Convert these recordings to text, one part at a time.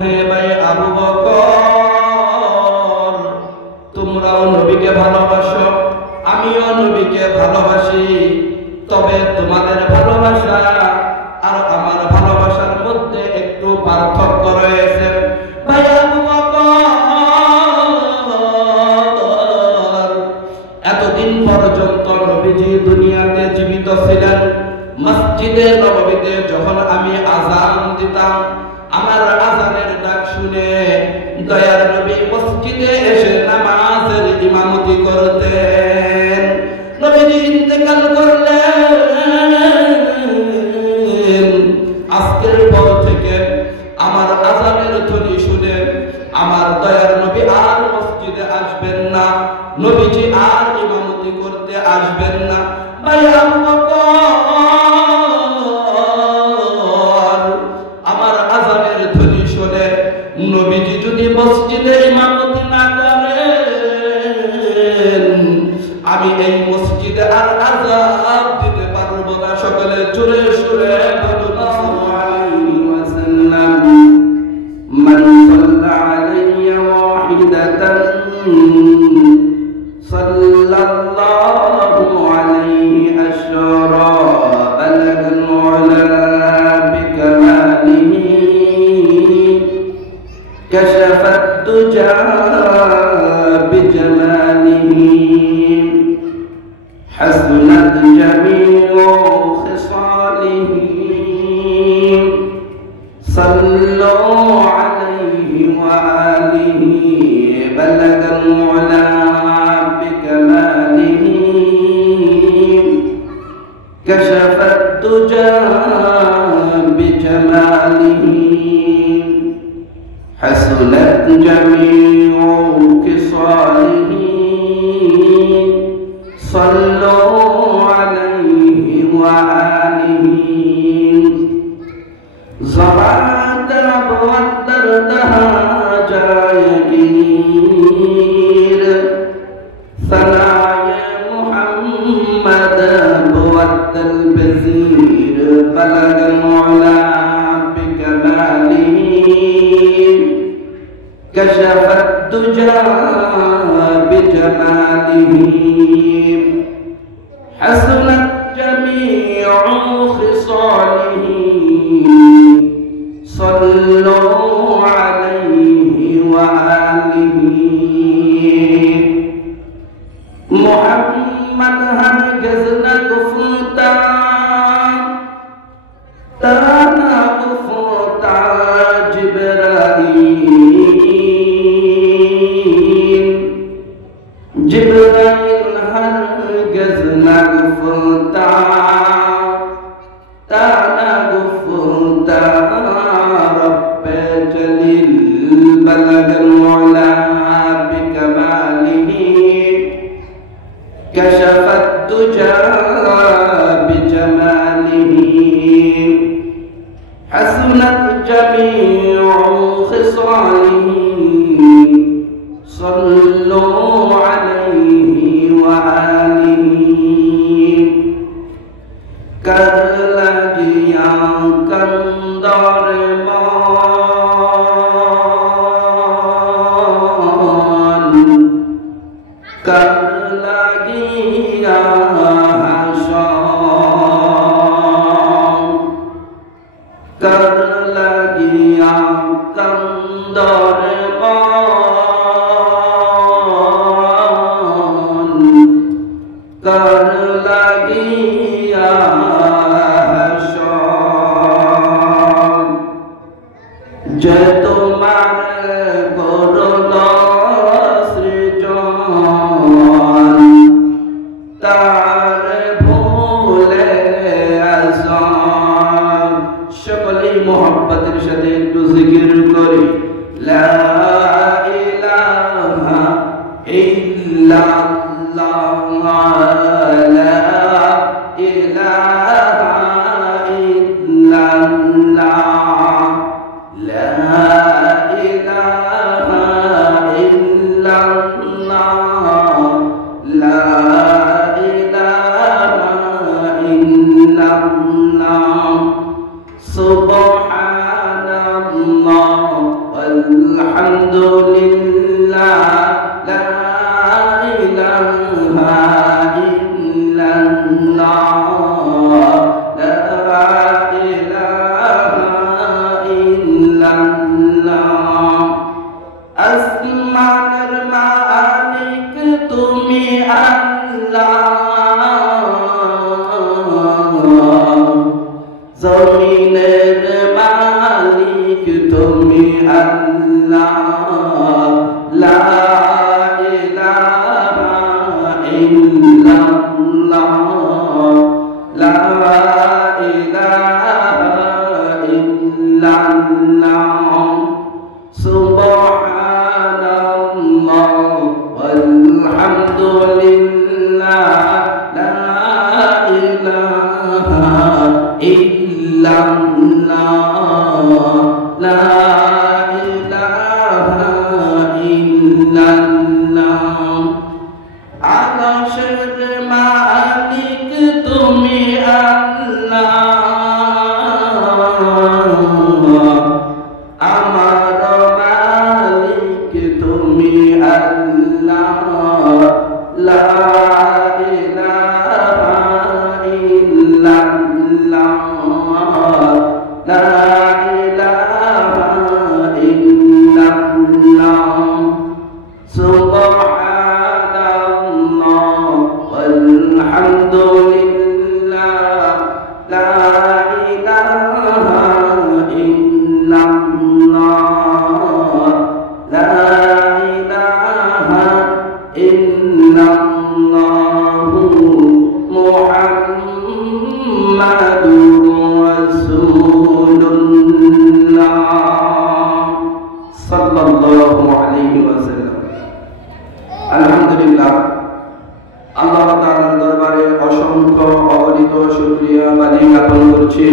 ভাই আবু বকর, তোমরাও নবীকে ভালোবাসো, আমিও নবীকে ভালোবাসি। তবে তোমাদের ভালোবাসা আর আমার ভালোবাসার মধ্যে একটু পার্থক্য রয়েছে। ভাই আবু বকর, এতদিন পর্যন্ত নবীজি দুনিয়াতে জীবিত ছিলেন। মসজিদে নববীতে যখন আমি আযান দিতাম, আমার আযানের ডাক শুনে দয়ার নবী মসজিদে এসে নামাজের ইমামতি করতেন। নবীজি ইন্তেকাল করলেন। আজকের পর থেকে আমার আযানের ধ্বনি শুনে আমার দয়ার নবী আর মসজিদে আসবেন না, নবীজি আর ইমামতি করতে আসবেন না। ভাই আবু বকর, আমার আযানের ধ্বনি শুনে নবীজি যদি মসজিদে ইমামতি না করেন, আমি এই মসজিদে আর আযান দিতে পারবো না। সকলে জোরে সুরে বলুন সাল্লাল্লাহু ওয়াসাল্লাম। মান সাল্লা আলাইয়া ওয়াহিদাতান সাল্লাল্লাহু আলাইহি আশরা বালাগাল উলা বিকামালিহি কাশাফাত দুজা বিজামালিহি হাসনাত জামিউ খিসালিহি সাল্লু আলাইহি ওয়া আলিহি বালাগাল উলা বিকামালিহি কাশাফাত দুজা বিজামালিহি حسنت جميع خصاله صلوا عليه وآله زبات بودردها جايگیر ثنايا محمد بود البزير بلغ المعلى بكماله كشف الدجى بجماله حسنت جميع خصاله صلوا عليه وآله محمد هرگز نگفتا تانا گفتا جبرائيل هرگز نگفتا تانا گفتا رب جلیل بلغ العلا بکماله كشف الدجى بجماله حسنت جميع خصاله صلوا عليه وآله कर लगिया कंदर मान कर लगिया शाम कर लगिया कंदर कर लगिया शाम जे तुम्हार করল সৃজন তার ভুলে আসান। সকলেই মোহাব্বতের সাথে একটু জিকির করি লা ইলাহা ইল্লাল্লাহ লা ইলাহা ইল্লাল্লাহ লা ইলাহা ইল্লাল্লাহ লা ইলাহা ইল্লাল্লাহ সুবহানাল্লাহ والحمد لله لا إله إلا الله لا إله إلا الله আসমানের মালিক তুমি আল্লাহ জমিনের মালিক তুমি আল্লাহ লা ইলাহা ইল্লাল্লাহ লা ইলাহা ইল্লাল্লাহ সুবহানাল্লাহ walhamdulillah la ilaha illallah la ilaha illallah আরশের মালিক তুমি আল্লাহ আমার মালিক তুমি আল্লাহ লা ইলাহা ইল্লাল্লাহ লা ইলাহা ইল্লাল্লাহ সুবহানাল্লাহ walhamdulillah la ilaha illallah la ilaha illallah muhammadur rasulullah sallallahu alaihi wasallam আলহামদুলিল্লাহ আল্লাহ তাআলার দরবারে অসংখ্য অগণিত শুকরিয়া বাণী জ্ঞাপন করছি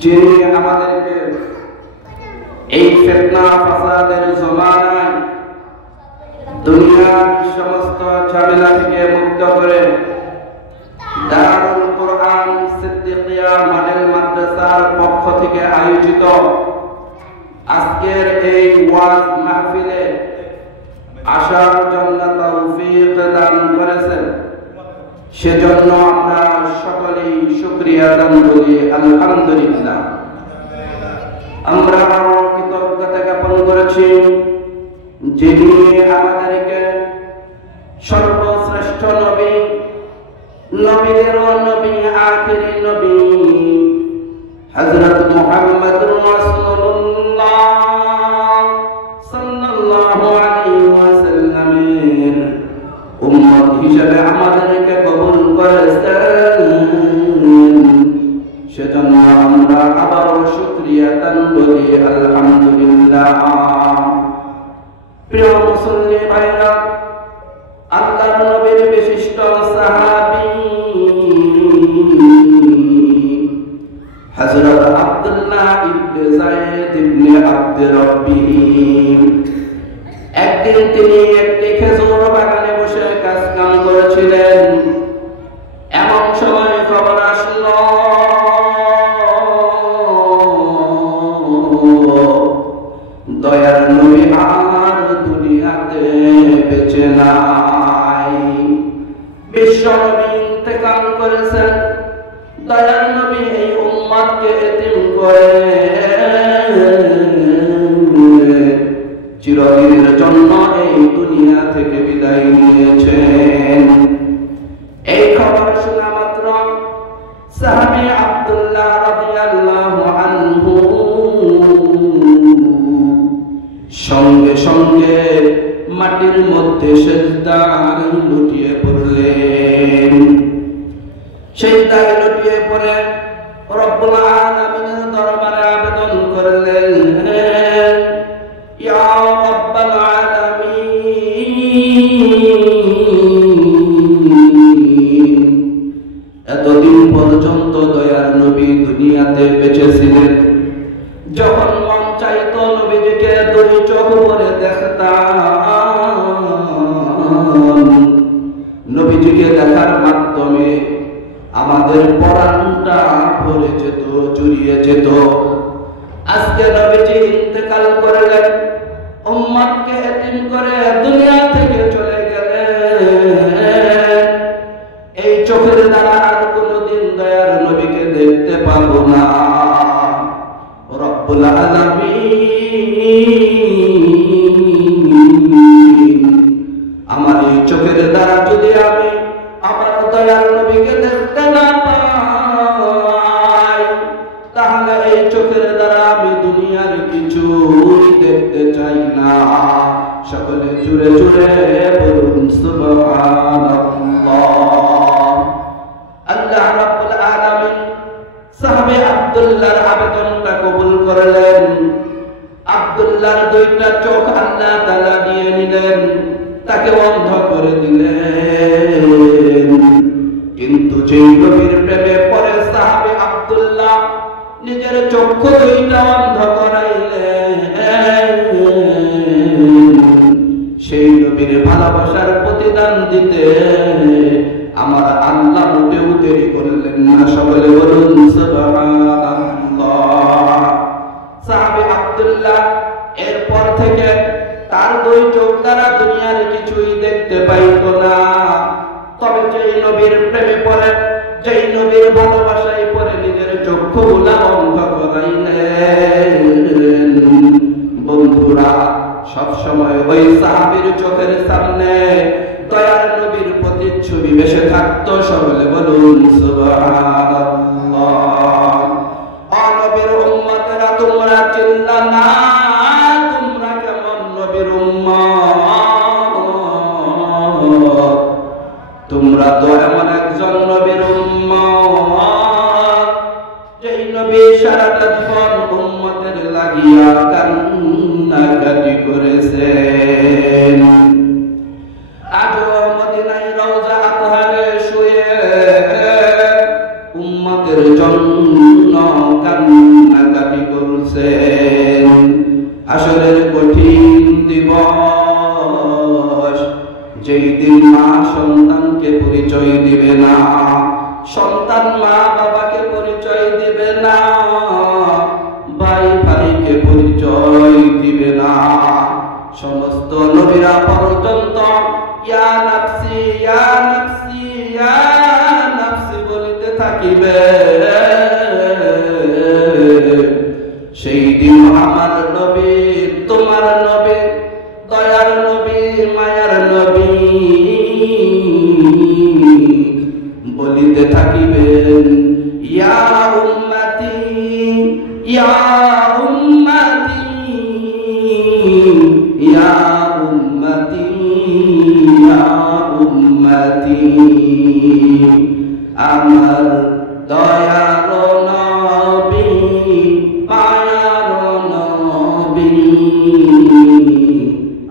যিনি আমাদেরকে এই ফিতনা ফাসাদের জমানায় দুনিয়ার সমস্ত ঝামেলা থেকে মুক্ত করে দারুল কোরআন সিদ্দিকিয়া মডেল মাদ্রাসার পক্ষ থেকে আয়োজিত আজকের এই ওয়াজ মাহফিলে আসার জন্য তৌফিক দান করেছেন সেজন্য আমরা সকলেই শুকরিয়া দান করি আলহামদুলিল্লাহ আমরা কৃতজ্ঞতা জ্ঞাপন করেছি যিনি আমাদেরকে সর্বশ্রেষ্ঠ নবী নবীদের নবী আখিরি নবী হযরত মুহাম্মদুর রাসূলুল্লাহ সাল্লাল্লাহু আলাইহি ওয়াসাল্লামের উম্মত হিসেবে আমাদেরকে কবুল করেছেন সেজন্য আমরা আবার শুকরিয়া দান করি আলহামদুলিল্লাহ প্রিয় মুসলিম ভাইরা আল্লাহর নবীর বিশিষ্ট সাহাবী হযরত আব্দুল্লাহ ইবনে যায়েদ ইবনে আব্দুর রাব্বি একদিন তিনি একটি খেজুর বাগানে বসে কাজ কাম করেছিলেন এমন সময় খবর আসলো দয়ার নবী আর দুনিয়াতে বেঁচে নাই বিশ্ব নবী ইন্তেকাল করেছেন দয়ার নবী এই উম্মতকে এতিম করে চিরদিনের জন্য এই দুনিয়া থেকে বিদায় নিয়েছেন এই খবর শোনা মাত্র সাহাবী আব্দুল্লাহ রাদিয়াল্লাহু আনহু সঙ্গে সঙ্গে মাটির মধ্যে সিজদায় লুটিয়ে পড়লেন সিজদায় লুটিয়ে পড়ে রব্বুল আলামিনের দরবারে আবেদন করলেন ইয়া রব্বাল আলামিন এতদিন পর্যন্ত দয়ার নবী দুনিয়াতে বেঁচে ছিলেন যখন মন চাইতো নবীজিকে দুই চোখ ভরে দেখতাম নবীজিকে দেখার মাধ্যমে আমাদের পরাণটা ভরে যেত জুড়িয়ে যেত আজকে নবীজি ইন্তেকাল করলেন, উম্মতকে এতিম করে দুনিয়া থেকে চলে গেলেন। এই চোখের দ্বারা আর কোনদিন দয়ার নবীকে দেখতে পাবো না। রব্বুল আলামিন আমার এই চোখের দ্বারা যদি আমি আমার দয়ার নবীকে দেখতে না পাই, তাহলে এই চোখের দ্বারা আমি দুনিয়ার কিছু দেখতে চাই না। সকলে জুড়ে জুড়ে বলুন সুবহানাল্লাহ। আল্লাহ রাব্বুল আলামিন সাহাবী আব্দুল্লাহর আবেদনটা কবুল করলেন। আব্দুল্লাহর দুইটা চোখ আল্লাহ তাআলা নিয়ে নিলেন, তাকে অন্ধ করে দিলেন। কিন্তু যেই নবীর প্রেমে পড়ে সাহাবী আব্দুল্লাহ নিজের চক্ষু দুইটা অন্ধ করাইলেন, সেই নবীর ভালোবাসার প্রতিদান দিতে আমার আল্লাহ মোটেও দেরি করলেন না। সকলে বলুন সুবহানাল্লাহ। সাহাবী আব্দুল্লাহ এরপর থেকে তার দুই চোখ দ্বারা দুনিয়ার কিছুই দেখতে পাইতো না। তবে যেই নবীর প্রেমে পড়ে, যেই নবীর ভালোবাসায় পড়ে নিজের চক্ষুগুলা বন্ধ করাইলেন। বন্ধুরা, সবসময় ওই সাহাবীর চোখের সামনে দয়ার নবীর প্রতিচ্ছবি ভেসে থাকতো। সকলে বলুন সুবহানাল্লাহ। নবীর উম্মতেরা তোমরা চিল্লা না, তোমরা কেমন নবীর উম্মত? তোমরা তো এমন একজন নবীর উম্মত যেই নবী সারাটা জীবন উম্মতের লাগিয়া কান্নাকাটি করেছেন। আজও মদিনায় রওজা আতহারে শুয়ে উম্মতের জন্য কান্নাকাটি করছেন। আসরের কঠিন দিবস, যেই দিন মা সন্তানকে পরিচয় দিবে না, সন্তান মা বাবাকে পরিচয় দিবে না, ভাই ভাইকে পরিচয় দিবে না। সমস্ত নবীরা পর্যন্ত ইয়া নাফসি ইয়া নাফসি ইয়া নাফসি বলিতে থাকিবে। সেই দিন আমার নবী, তোমার নবী, দয়ার নবী, মায়ার নবী বলিতে থাকিবেন ইয়া উম্মতি ইয়া উম্মতি ইয়া উম্মতি ইয়া উম্মতি। আমার দয়ার নবী, মায়ার নবী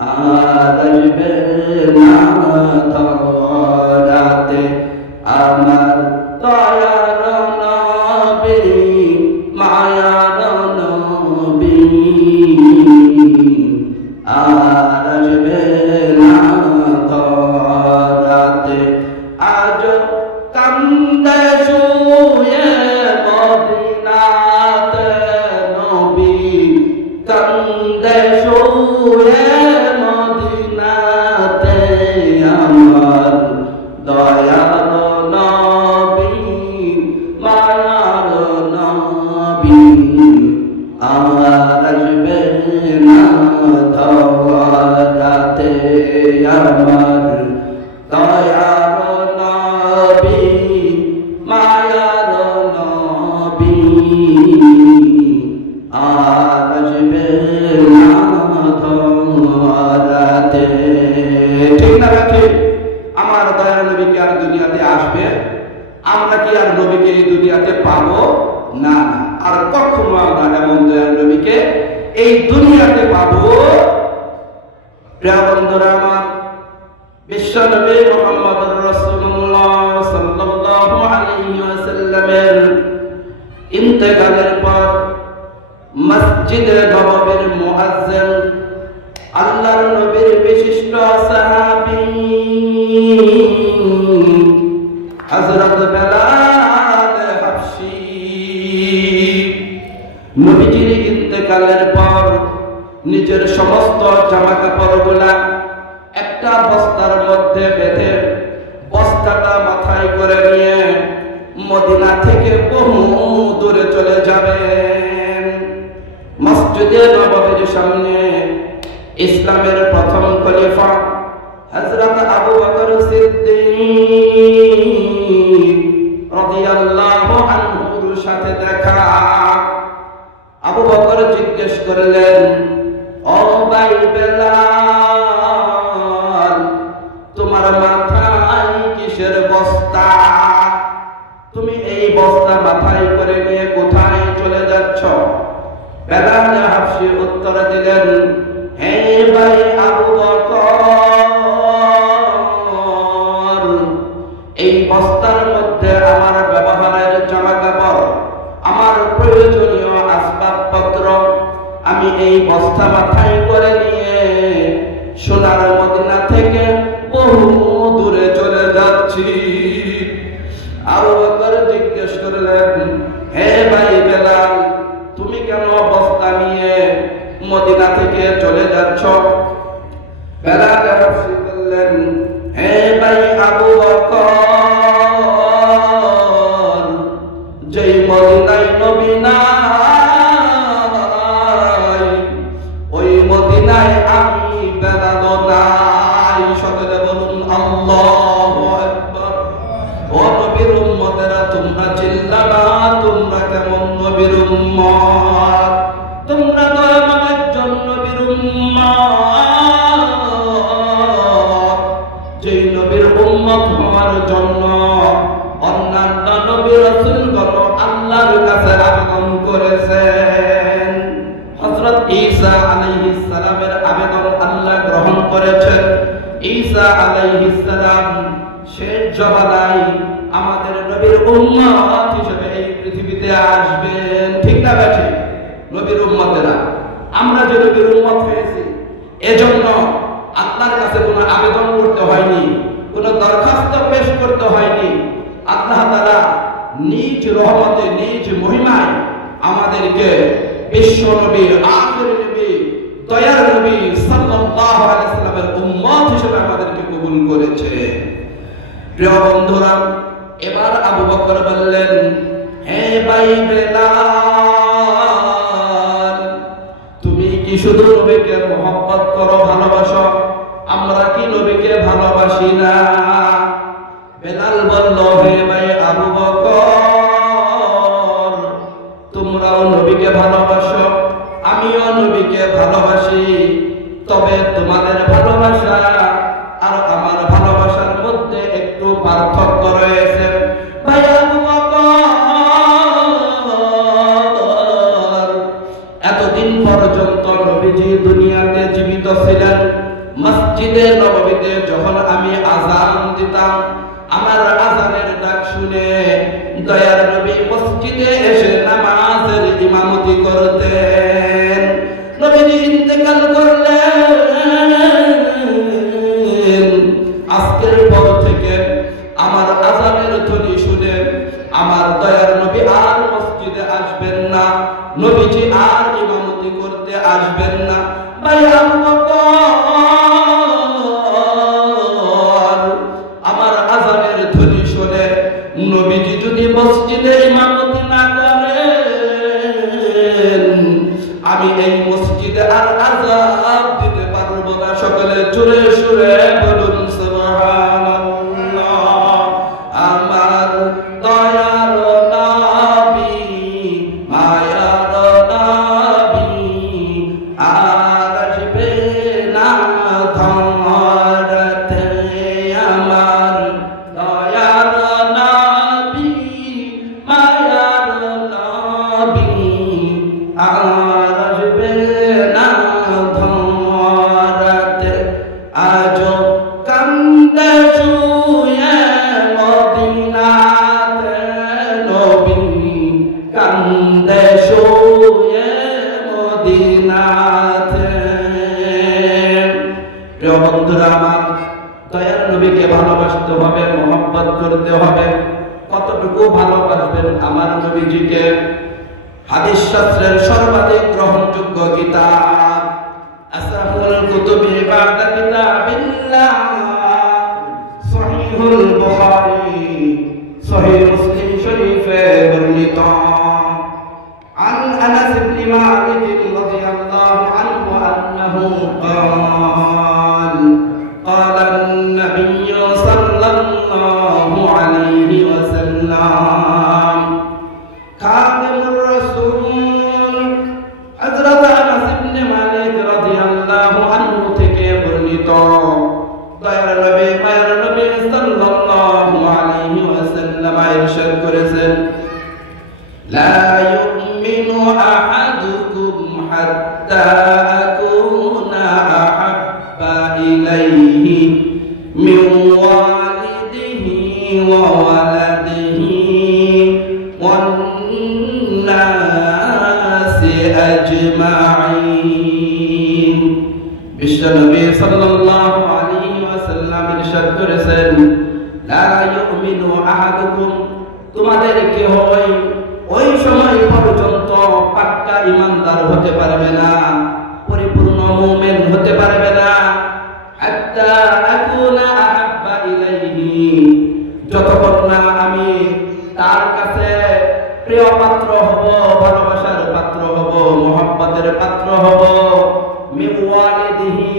আর আসবে না ধরাতে। আমার দয়ার নবী, মায়ার নবী আর আসবে না ধরাতে। আজ কান্দে শুয়ে মদিনাতে নবী, কান্দে শুয়ে মদিনাতে আমার দয়ার নবী, মায়ার নবী আর আসবে না ধরাতে। আমার দয়ার নবী, মায়ার নবী আর আসবে না ধরাতে। ঠিক না ঠিক? আমার দয়ার নবী কি আর দুনিয়াতে আসবে? আমরা কি আর নবীকে এই দুনিয়াতে পাবো? না, আর কখনো আমরা এমন দয়ার নবীকে এই দুনিয়াতে পাবো। প্রিয় বন্ধুরা আমার, বিশ্ব নবী মুহাম্মদুর রাসূলুল্লাহ সাল্লাল্লাহু আলাইহি ওয়াসাল্লামের ইন্তেকালের পর মসজিদে নববীর মুয়াজ্জিন আল্লাহর নবীর বিশিষ্ট সাহাবী হযরত বেলাল হাবশী নবীজির নিজের সমস্ত জামা কাপড়গুলা একটা বস্তার মধ্যে বেঁধে বস্তাটা মাথায় করে নিয়ে মদিনা থেকে বহু দূরে চলে যাবেন। মসজিদে নববীর সামনে ইসলামের প্রথম খলিফা হযরত আবু বকর সিদ্দিক রাদিয়াল্লাহু আনহুর সাথে দেখা। আবু বকর জিজ্ঞেস করলেন, ও ভাই বেলাল, তোমার মাথায় কিসের বস্তা? তুমি এই বস্তা মাথায় করে নিয়ে কোথায় চলে যাচ্ছ? বেলাল হাবশী উত্তর দিলেন, হে ভাই আবু বকর, এই বস্তার মধ্যে আমার ব্যবহারের জামা কাপড়, আমার প্রয়োজনীয় আসবাবপত্র, আমি এই বস্তা মাথায় করে নিয়ে সোনার মদিনা থেকে বহু দূরে চলে যাচ্ছি। আবু বকর জিজ্ঞেস করলেন, হে ভাই বেলাল, তুমি কেন বস্তা নিয়ে মদিনা থেকে চলে যাচ্ছ? বেলাল বললেন, হে ভাই আবু বকর, যেই মদিনায় নবী নাই, ওই মদিনায় আমি বেলাল নাই। সকলে বলুন আল্লাহু আকবার। ও নবীর উম্মতেরা, তোমরা চিল্লাবা, তোমরা কেমন নবীর উম্মত? তোমরা তো এমন একজন নবীর উম্মত যেই নবীর উম্মত হওয়ার জন্য অন্যান্য নবী রাসূলগণ আল্লাহর কাছে আবেদন করেছেন। হযরত ঈসা আলাইহিস সালামের আবেদন আল্লাহ গ্রহণ করেছেন। ঈসা আলাইহিস সালাম শেষ জমানায় আমাদের নবীর উম্মত হিসেবে এই পৃথিবীতে আসবেন। ঠিক না বেঠিক? নবীর উম্মতেরা, আমরা যে নবীর উম্মত হয়েছি, এজন্য আল্লাহর কাছে কোনো আবেদন করতে হয়নি, কোনো দরখাস্ত পেশ করতে হয়নি। আল্লাহ তাআলা নিজ রহমতে, নিজ মহিমায় আমাদেরকে বিশ্ব নবী, আখির নবী, দয়ার নবী সাল্লাল্লাহু আলাইহি ওয়াসাল্লামের উম্মত হিসেবে আমাদেরকে কবুল করেছে। প্রিয় বন্ধুরা, এবার আবু বকর বললেন, হে ভাই বেলাল, তুমি কি শুধু নবীকে মহব্বত করো, ভালোবাসো? আমরা কি নবীকে ভালোবাসি না? বেলাল বলল, হে ভাই আবু বকর, তোমরাও নবীকে ভালোবাসো, আমিও নবীকে ভালোবাসি। তবে তোমাদের ভালোবাসা আর আমার ভালোবাসার মধ্যে একটু পার্থক্য রয়েছে। ভাই আবু বকর, এতদিন পর্যন্ত নবীজি দুনিয়াতে জীবিত ছিলেন। মসজিদে নববীতে যখন আমি আযান দিতাম, আমার আযানের ডাক শুনে দয়ার নবী মসজিদে এসে নামাজের ইমামতি করতেন। নবীজি ইন্তেকাল করলেন। আজকের পর থেকে আমার আযানের ধ্বনি শুনে আমার দয়ার নবী আর মসজিদে আসবেন না, নবীজি আর ইমামতি করতে আসবেন না। ভাই আবু বকর, আমার আযানের ধ্বনি শুনে নবীজি যদি মসজিদে ইমামতি না করেন, আমি এই মসজিদে আর আযান দিতে পারবো না। সকলে জোরে সুরে বলুন সুবহানাল্লাহ। আমার দয়ার নবী, মায়ার নবী আর আসবে না ধরতে। আমার দয়ার নবী, মায়ার নবী আর আসবে না ধরতে। আজ কান্দে শুয়ে মদিনাতে নবী, কান্দে শুয়ে মদিনাতে। প্রিয় বন্ধুরা আমার, দয়ার নবীকে ভালোবাসতে হবে, মহব্বত করতে হবে। কতটুকু ভালোবাসবেন আমার নবীজিকে? হাদিস শাস্ত্রের সর্বাধিক গ্রহণযোগ্য কিতাব বিশ্বনবী সাল্লাল্লাহু আলাইহি ওয়াসাল্লাম ইরশাদ করেছেন, লা ইউমিনু আহাদুকুম, তোমাদের কেহ ওই সময় পর্যন্ত পাক্কা ঈমানদার হতে পারবে না, পরিপূর্ণ মুমিন হতে পারবে না, হাত্তা আকুনা আহাব্বা ইলাইহি, যতক্ষণ না আমি তার কাছে প্রিয় পাত্র হব, ভালোবাসার পাত্র হব, মহব্বতের পাত্র হব, মিন ওয়ালিদিহি,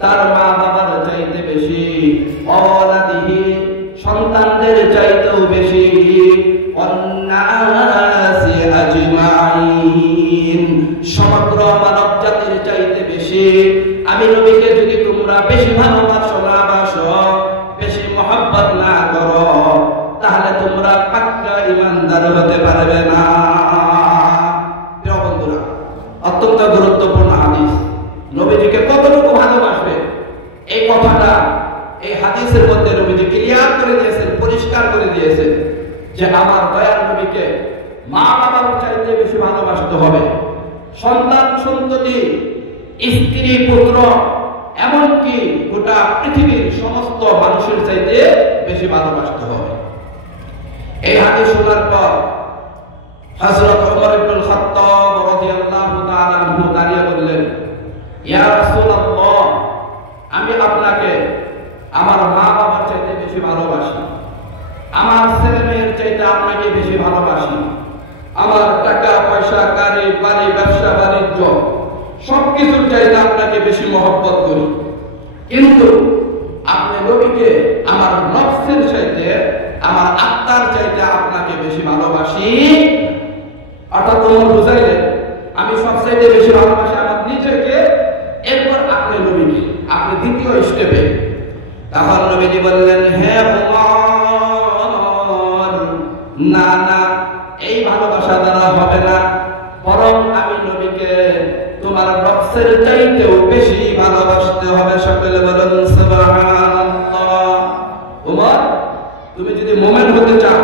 তার মা বাবার চাইতে বেশি, ওয়ালাদিহি, সন্তানদের চাইতেও বেশি, ওয়ান্নাসি আজমাইন, সমগ্র মানব জাতির চাইতে বেশি আমি নবীকে যদি তোমরা বেশি ভালোবাসো না বাসো, বেশি মহব্বত না করো, তাহলে তোমরা পাক্কা ঈমানদার হতে পারবে না। প্রিয় বন্ধুরা, অত্যন্ত গুরুত্বপূর্ণ হাদিস। নবীজিকে কতটুকু ভালোবাসবে এই কথাটা এই হাদিসের মধ্যে নবীজি ক্লিয়ার করে দিয়েছেন, পরিষ্কার করে দিয়েছেন যে আমার দয়ার নবীকে মা বাবার চাইতে বেশি ভালোবাসতে হবে, সন্তান সন্ততি স্ত্রী পুত্র এমনকি গোটা পৃথিবীর সমস্ত মানুষের চাইতে বেশি ভালোবাসতে হবে। এই হাদিস শোনার পর হযরত ওমর ইবনুল খাত্তাব রাদিয়াল্লাহু তাআলা আনহু দাঁড়িয়ে বললেন, ইয়া রাসূলুল্লাহ, আমি আপনাকে আমার মা বাবার চাইতে বেশি ভালোবাসি, আমার ছেলে মেয়ের চাইতে আপনাকে বেশি ভালোবাসি, আমার টাকা পয়সা গাড়ি বাড়ি ব্যবসা বাণিজ্য সবকিছুর চাইতে আপনাকে বেশি মহব্বত করি, কিন্তু আপনি নবীকে আমার নফসের চাইতে, আমার আত্মার চাইতে আপনাকে বেশি ভালোবাসি। অর্থাৎ তোমরা বুঝাইলেন আমি সবচাইতে বেশি ভালোবাসি আমার নিজেকে, এরপর আপনি নবীকে, আপনি দ্বিতীয় স্টেপে। তখন নবীজি বললেন, হে ওমর, না না, এই ভালোবাসা দ্বারা হবে না, বরং আমি নবীকে তোমার নফসের চাইতেও বেশি ভালোবাসতে হবে। সকলে বলুন সুবহানাল্লাহ। ওমর, তুমি যদি মুমিন হতে চাও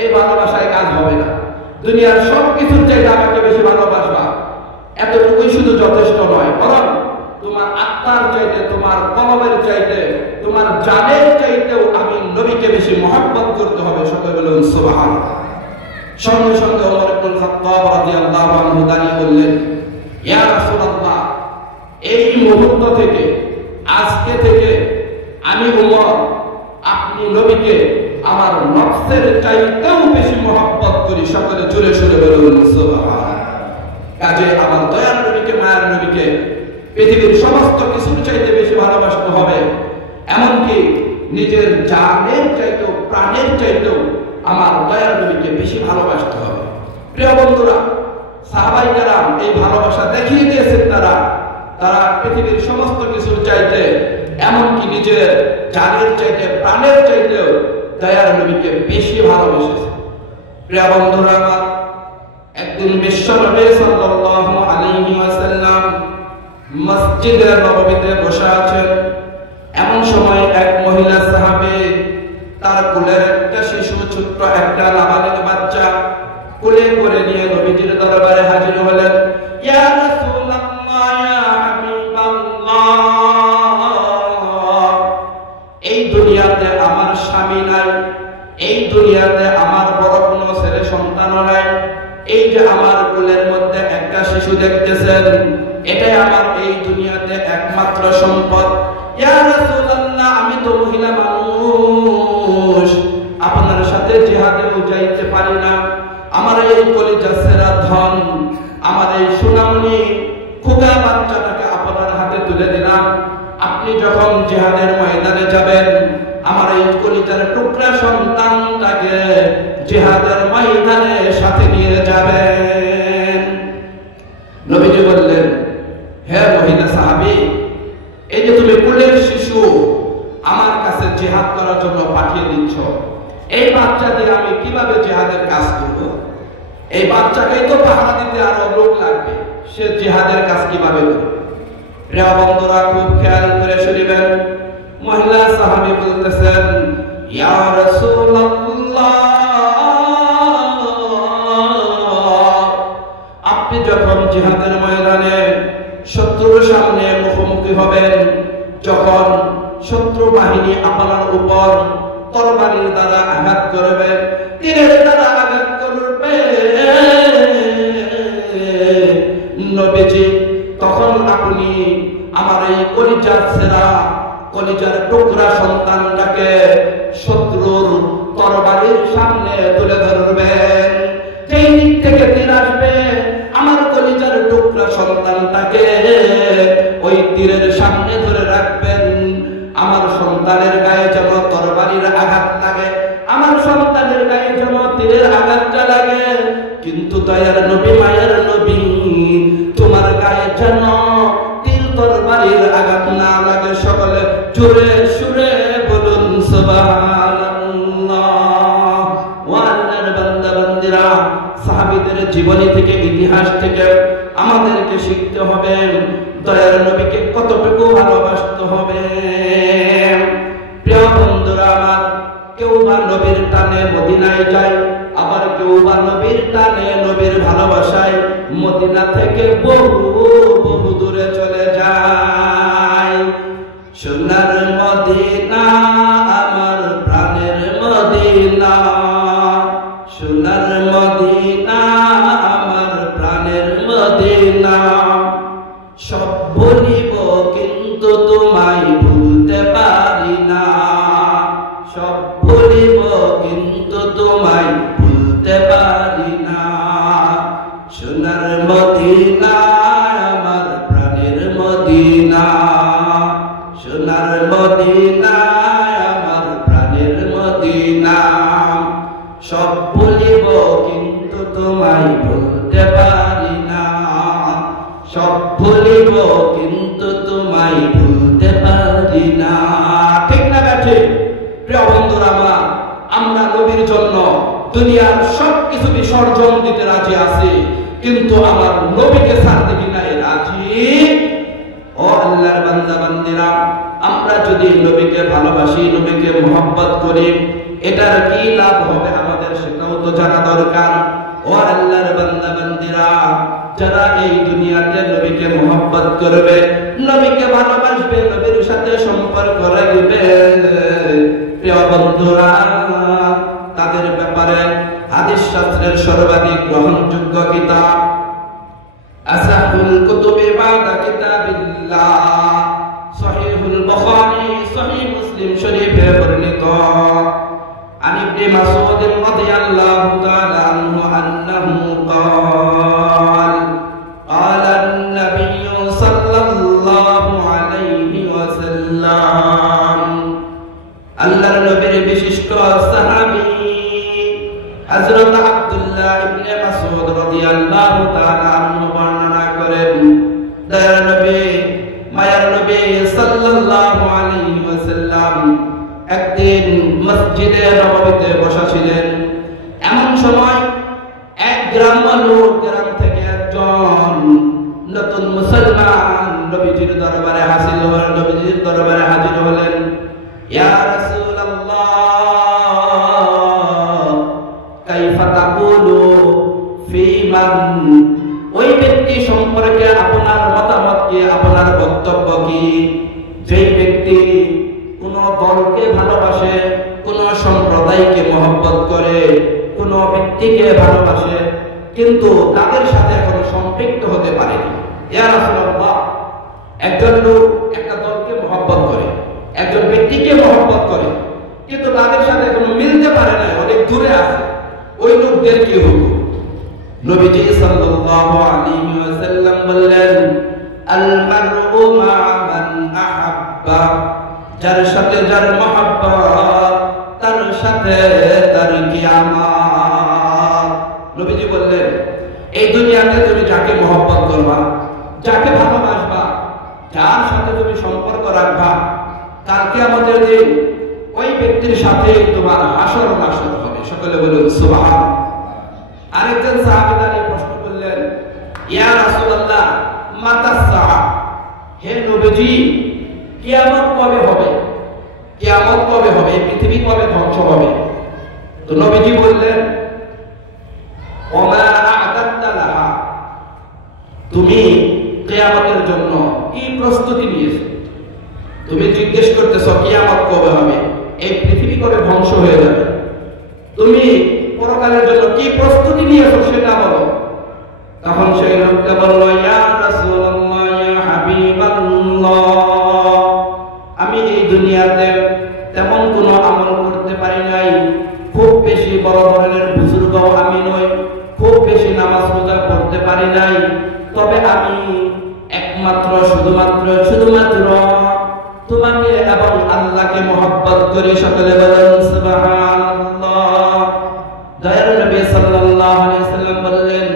এই ভালোবাসায় কাজ হবে না, দুনিয়ার সবকিছুর চাইতে আমাকে বেশি ভালোবাসবা, এতটুকুই শুধু যথেষ্ট নয়, বরং তোমার আত্মার চাইতে, তোমার কলবের চাইতে, তোমার জানের চাইতেও আমি নবীকে বেশি মহব্বত করতে হবে। সকলে বলুন সুবহানাল্লাহ। সঙ্গে সঙ্গে ওমর ইবনুল খাত্তাব রাদিয়াল্লাহু আনহু দাঁড়িয়ে বললেন, ইয়া রাসূলুল্লাহ, এই মুহূর্ত থেকে, আজকে থেকে আমি ওমর আপনি নবীকে আমার নফসের চাইতেও বেশি মহব্বত করি। সকলে জোরে সুরে বলুন সুবহানাল্লাহ। কাজে আমার দয়ার নবীকে, মায়ের নবীকে পৃথিবীর সমস্ত কিছুর চাইতে বেশি ভালোবাসতে হবে, এমনকি নিজের জানের চাইতেও, প্রাণের চাইতেও আমার দয়ার নবীকে বেশি ভালোবাসতে হবে। প্রিয় বন্ধুরা, সাহাবায়ে কেরাম এই ভালোবাসা দেখিয়ে দিয়েছেন, তারা পৃথিবীর সমস্ত কিছুর চাইতে, এমনকি নিজের জানের চাইতে, প্রাণের চাইতেও দয়ার নবীকে বেশি ভালোবেসেছে। প্রিয় বন্ধুরা আমার, একদিন বিশ্বনবী সাল্লাল্লাহু আলাইহি ওয়াসাল্লাম মসজিদে নববীতে বসে আছেন। এমন সময় এক মহিলা সাহাবী তার কোলের একটা শিশু, ছোট্ট একটা নাবালিক বাচ্চা কোলে করে নিয়ে নবীজির দরবারে হাজির হলেন। ইয়া রাসূলুল্লাহ, ইয়া হাবিবাল্লাহ, এই দুনিয়াতে আমার স্বামী নাই, এই দুনিয়াতে আমার বড় কোনো ছেলে সন্তান নাই, এই যে আমার কোলের মধ্যে একটা শিশু দেখতেছেন, এটাই আমার এই দুনিয়াতে একমাত্র সম্পদ। ইয়া রাসূলুল্লাহ, আমি তো মহিলা মানুষ, আপনার সাথে জিহাদেও যাইতে পারি না, আমার এই কলিজা সেরা ধন, আমার এই সোনামণি খুদা বাচ্চাটাকে আপনার হাতে তুলে দিলাম, আপনি যখন জিহাদের ময়দানে যাবেন আমার এই কলিজার টুকরা সন্তানটাকে জিহাদের ময়দানে সাথে নিয়ে যাবেন। নবীজি বললেন, হে মহিলা সাহাবী, এই যে তুমি কোলের শিশু আমার কাছে জিহাদ করার জন্য পাঠিয়ে দিচ্ছ, এই বাচ্চা দিয়ে আমি কিভাবে জিহাদের কাজ করব? এই বাচ্চাকেই তো পাহারা দিতে আরো লোক লাগবে, সে জিহাদের কাজ কিভাবে করবে? প্রিয় বন্ধুরা, খুব খেয়াল করে শুনবেন। মহিলা সাহাবী বলতেছেন, ইয়া রাসূলুল্লাহ, আপনি যখন জিহাদের ময়দানে শত্রুর সামনে মুখোমুখি হবেন, যখন শত্রু বাহিনী আপনার উপর তরবারির দ্বারা আঘাত করবে, তীরের দ্বারা আঘাত করবে, নবীজি তখন আপনি আমার এই কলিজার ছেঁড়া, কলিজার টুকরা সন্তানটাকে শত্রুর তরবারির সামনে তুলে ধরবেন। যেই দিক থেকে তীর আসবে, আমার কলিজার টুকরা সন্তানটাকে ওই তীরের সামনে ধরে রাখবেন। আমার সন্তানের গায়ে যেন তরবারির আঘাত লাগে, আমার সন্তানের গায়ে যেন তীরের আঘাতটা লাগে, কিন্তু দয়ার নবী, মায়ের নবী, তোমার গায়ে যেন তীর তরবারির আঘাত না লাগে। সকলে জোরে সুরে বলুন সুবহানাল্লাহ। ওয়া আল্লাহর বান্দা বান্দিরা, সাহাবীদের জীবনী থেকে, ইতিহাস থেকে আমাদেরকে শিখতে হবে দয়ার নবীকে কতটুকু ভালোবাসতে হবে। প্রিয় বন্ধুরা আমার, কেউ বা নবীর টানে মদিনায় যায়, আবার কেউ বা নবীর টানে, নবীর ভালোবাসায় মদিনা থেকে বহু বহু দূরে চলে যায়। সোনার মদিনা আমার প্রাণের মদিনা, সোনার মদিনা আমার প্রাণের মদিনা, সব ভুলিব কিন্তু তোমায় ভুলতে পারি না, সব ভুলিব কিন্তু তোমায় ভুলতে পারি না। সোনার মদিনা আমার প্রাণের মদিনা, সোনার মদিনা আমার প্রাণের মদিনা, সব ভুলিব কিন্তু তোমায় ভুলতে পারি না, সব ভুলিব কিন্তু তোমায় ভুলতে পারি না। ঠিক না বেঠে? প্রিয় বন্ধুরা আমার, আমরা নবীর জন্য দুনিয়ার সবকিছু বিসর্জন দিতে রাজি আছি, কিন্তু আমার নবীকে ছাড়তে কিনা রাজি? ও আল্লাহর বান্দা বান্দিরা, আমরা যদি নবীকে ভালোবাসি, নবীকে মহব্বত করি, এটার কি লাভ হবে আমাদের সেটাও তো জানা দরকার। ও আল্লাহর বান্দা বান্দিরা, যারা এই দুনিয়াতে নবীকে মহব্বত করবে, নবীকে ভালোবাসবে, নবীর সাথে সম্পর্ক রাখবে, প্রিয় বন্ধুরা, তাদের ব্যাপারে হাদিস শাস্ত্রের সর্বাধিক গ্রহণযোগ্য কিতাব আসাহুল কুতুবি বাদা কিতাবিল্লাহ সহিহুল বুখারী, সহিহ মুসলিম শরীফে বর্ণিত আন ইবনে মাসউদ রাদিয়াল্লাহু তাআলা আনহু আন্নাহু قال قال النبي صلى الله عليه وسلم, আল্লাহর নবীর বিশিষ্ট সাহাবী হযরত আব্দুল্লাহ ইবনে মাসউদ রাদিয়াল্লাহু তাআলা আনহু বর্ণনা করেন, দয়ার নবী, মায়ার নবী সাল্লাল্লাহু আলাইহি ওয়াসাল্লাম একদিন মসজিদে নববীতে বসা ছিলেন। এমন সময় এক গ্রাম্য লোক, গ্রাম থেকে একজন নতুন মুসলমান নবীজির দরবারে হাজির হলেন, নবীজির দরবারে হাজির হলেন। ইয়া রাসূলুল্লাহ, কাইফা তাকুলু ফি মান, ওই ব্যক্তি সম্পর্কে আপনার মতামত কি, আপনার বক্তব্য কি, যে ব্যক্তি কোন দলকে ভালোবাসে, কোন সম্প্রদায়কে মহব্বত করে, কোন ব্যক্তিকে ভালোবাসে, কিন্তু তাদের সাথে এখনো সম্পৃক্ত হতে পারেনি। ইয়া রাসূলুল্লাহ, একজন লোক একটা দলকে মহব্বত করে, একজন ব্যক্তিকে মহব্বত করে, কিন্তু তাদের সাথে এখনো মিলতে পারে না, অনেক দূরে আছে, ওই লোকদের কি হবে? নবীজি সাল্লাল্লাহু আলাইহি ওয়াসাল্লাম বললেন, আল মারউ মা মান আহাব্বা, যার সাথে যার মহব্বত, তার সাথে তার কিয়ামত। নবীজি বললেন, এই দুনিয়াতে তুমি যাকে মহব্বত করবা, যাকে ভালোবাসবা, যার সাথে তুমি সম্পর্ক রাখবা, কালকে আমাদের দিন ওই ব্যক্তির সাথে তোমার হাসর নাসর হবে। সকলে বলুন সুবহানাল্লাহ। আরেকজন সাহাবী দাঁড়িয়ে প্রশ্ন করলেন, ইয়া রাসূলুল্লাহ, মাতাস সাআ, হে নবীজি, কিয়ামত কবে হবে? কিয়ামত কবে হবে? এই পৃথিবী কবে ধ্বংস হবে? তো নবীজি বললেন, ওমা আ'দাত্তা লাহা, তুমি কিয়ামতের জন্য কি প্রস্তুতি নিয়েছো? তুমি জিজ্ঞেস করতেছো কিয়ামত কবে হবে, এই পৃথিবী কবে ধ্বংস হয়ে যাবে, তুমি পরকালের জন্য কি প্রস্তুতি নিয়েছো সেটা বলো। তখন সেই লোকটা বলল, ইয়া রাসূলুল্লাহ, ইয়া হাবিবাল্লাহ, আমি এই দুনিয়াতে তেমন কোনো আমল করতে পারি নাই, খুব বেশি বড় ধরনের বুজুর্গ আমি নই, খুব বেশি নামাজ রোজা পড়তে পারি নাই, তবে আমি একমাত্র শুধুমাত্র তোমাকে এবং আল্লাহকে মহব্বত করি। সকলে বলেন সুবহানাল্লাহ। দয়ার নবী সাল্লাল্লাহু আলাইহি সাল্লাম বললেন,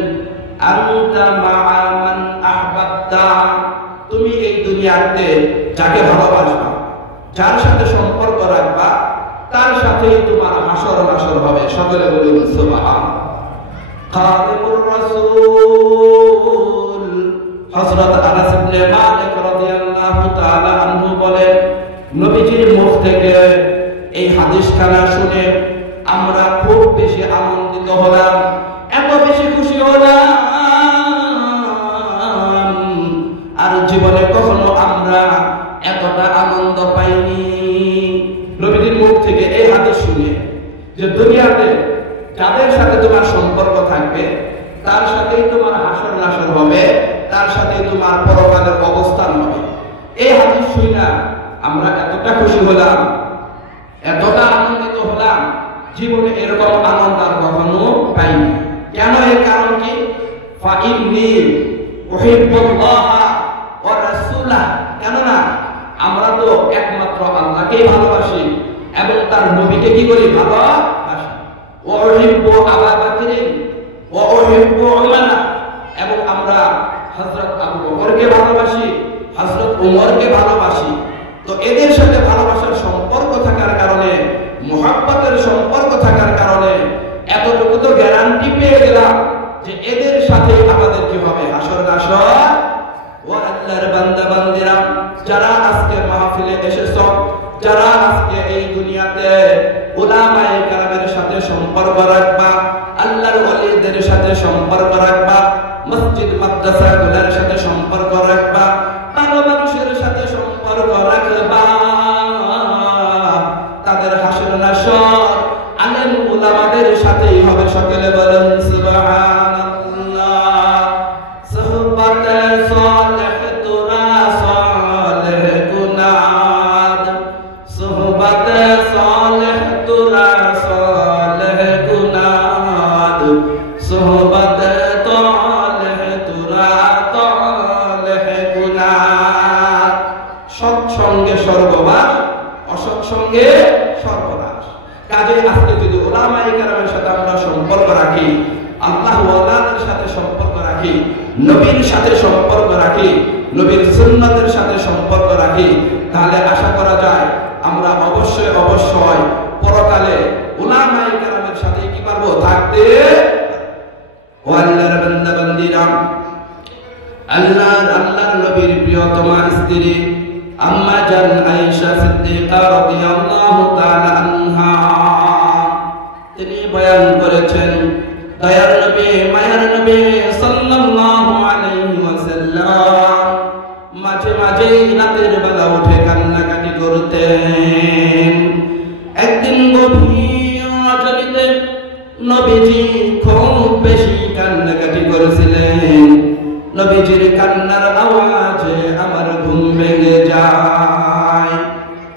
আনতা মা'a মান আহবাবতা, তুমি এই দুনিয়াতে যাকে ভালোবাসবা, যার সাথে সম্পর্ক রাখবা, তার সাথেই তোমার হাসর নাসর হবে। সকলে বলুন সুবহানাল্লাহ। খাদিমুর রাসূল হযরত আনাস ইবনে মালিক রাদিয়াল্লাহু তাআলা আনহু বলেন, নবীজির মুখ থেকে এই হাদিসখানা শুনে আমরা খুব বেশি আনন্দিত হলাম, এত বেশি খুশি হলাম, আর জীবনে কখনো আমরা এতটা আনন্দ পাইনি। নবীজির মুখ থেকে এই হাদিস শুনে যে দুনিয়াতে যাদের সাথে তোমার সম্পর্ক থাকবে, তার সাথেই তোমার হাসর নাসর হবে, তার সাথেই তোমার পরকালের অবস্থান হবে, এই হাদিস শুনে আমরা এতটা খুশি হলাম, এতটা আনন্দিত হলাম, জীবনে এরকম আনন্দ আর কখনো পাইনি। কেন? এর কারণ কি? ফাইন্নী উহিব্বুল্লাহ ওয়া রাসূলাহ, কেননা আমরা তো একমাত্র আল্লাহকেই ভালোবাসি এবং তার নবীকে কি করি? ভালোবাসি। ওয়া উহিব্বু আবু বকর ওয়া উহিব্বু উমর, এবং আমরা হযরত আবু বকরকে ভালোবাসি, হযরত উমরকে ভালোবাসি। তো এদের সাথে ভালোবাসার সম্পর্ক থাকার কারণে, মুহাব্বতের সম্পর্ক থাকার কারণে এতটুকু তো গ্যারান্টি পেয়ে গেলাম যে এদের সাথে আমাদের কি হবে? হাসর নাসর। ও আল্লাহর বান্দা বান্দিরা, যারা আজকে মাহফিলে এসেছো, যারা আজকে এই দুনিয়াতে উলামায়ে কেরামের সাথে সম্পর্ক রাখবা, আল্লাহর ওলিদের সাথে সম্পর্ক রাখবা, মসজিদ মাদ্রাসাগুলোর সাথে সম্পর্ক রাখবা, ভালো মানুষের সাথে সম্পর্ক রাখবা, তাদের হাসর নাসর আলেম উলামাদের সাথেই হবে। সকলে বলেন সুবহানাল্লাহ। সুহবতে সালেহ তুরা সালেহ গুনাদ, সুহবতে সালেহ তুরা সালেহ গুনাদ, সুহবতে তালেহ তুরা তালেহ গুনাদ। সৎসঙ্গে স্বর্গবাস, অসৎসঙ্গে সর্বনাশ। কাজে আজকে যদি উলামায়ে কেরামের সাথে আমরা সম্পর্ক রাখি, আল্লাহ ওয়ালাদের সাথে সম্পর্ক রাখি, নবীর সাথে সম্পর্ক রাখি, নবীর সুন্নাতের সাথে সম্পর্ক রাখি, তাহলে আশা করা যায় আমরা অবশ্যই পরকালে উলামায়ে কেরামের সাথে কি পারবো? থাকতে। ও আল্লাহর বান্দা বান্দিরা, আল্লাহর নবীর প্রিয়তমা স্ত্রী আম্মা জান আয়েশা সিদ্দিকা রাদিয়াল্লাহু তাআলা আনহা তিনি বয়ান করেছেন, দয়ার নবী মায়ার নবী সাল্লাল্লাহু আলাইহি ওয়াসাল্লাম মাঝে মাঝে রাতের বেলা উঠে কান্নাকাটি করতেন। একদিন গভীর রজনীতে নবীজি খুব বেশি কান্নাকাটি করেছিলেন। নবীজির কান্নার আওয়াজে আমার ঘুম ভেঙে যায়।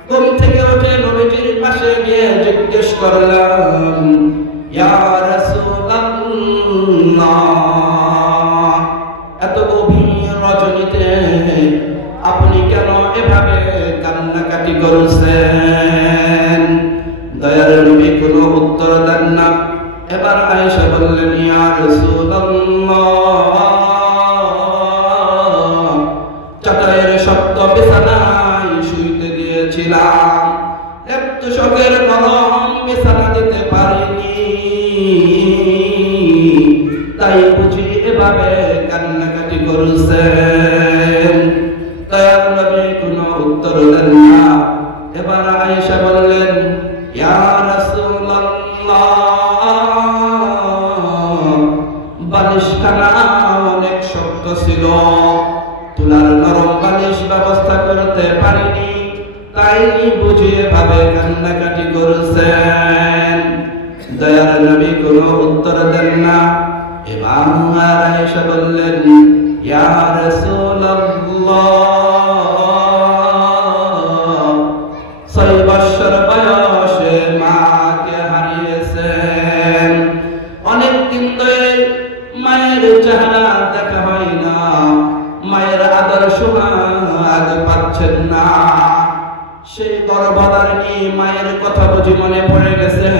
ঘুম থেকে উঠে নবীজির পাশে গিয়ে জিজ্ঞেস করলাম, ইয়া রাসূলুল্লাহ, এত গভীর রজনীতে আপনি কেন এভাবে কান্নাকাটি করছেন? দয়ার নবী কোনো উত্তর দেন না। এবার আয়েশা বললেন, ইয়া রাসূলুল্লাহ, চাটাইয়ের শক্ত বিছানায় শুইতে দিয়েছিলাম, একটু শোকের নরম বিছানা দিতে পারিনি, তাই বুঝি এভাবে কান্নাকাটি করছেন। দয়ার নবী কোনো উত্তর দেন না। এবার আয়েশা বললেন, ইয়া রাসূলুল্লাহ, বালিশখানা অনেক শক্ত ছিল, তুলার নরম বালিশ নাই বুঝে ভাবে কান্নাকাটি করছেন। দয়ার নবী কোনো উত্তর দেন না। এবার আয়েশা বললেন, ইয়া রাসূলুল্লাহ, 6 বছর বয়সে মাকে হারিয়েছেন। অনেক দিন ধরে মায়ের চেহারা দেখা হয় না, মায়ের আদর সোহাগ পাচ্ছেন না। সেই গর্ভধারিণী মায়ের কথা বুঝি মনে পড়ে গেছে,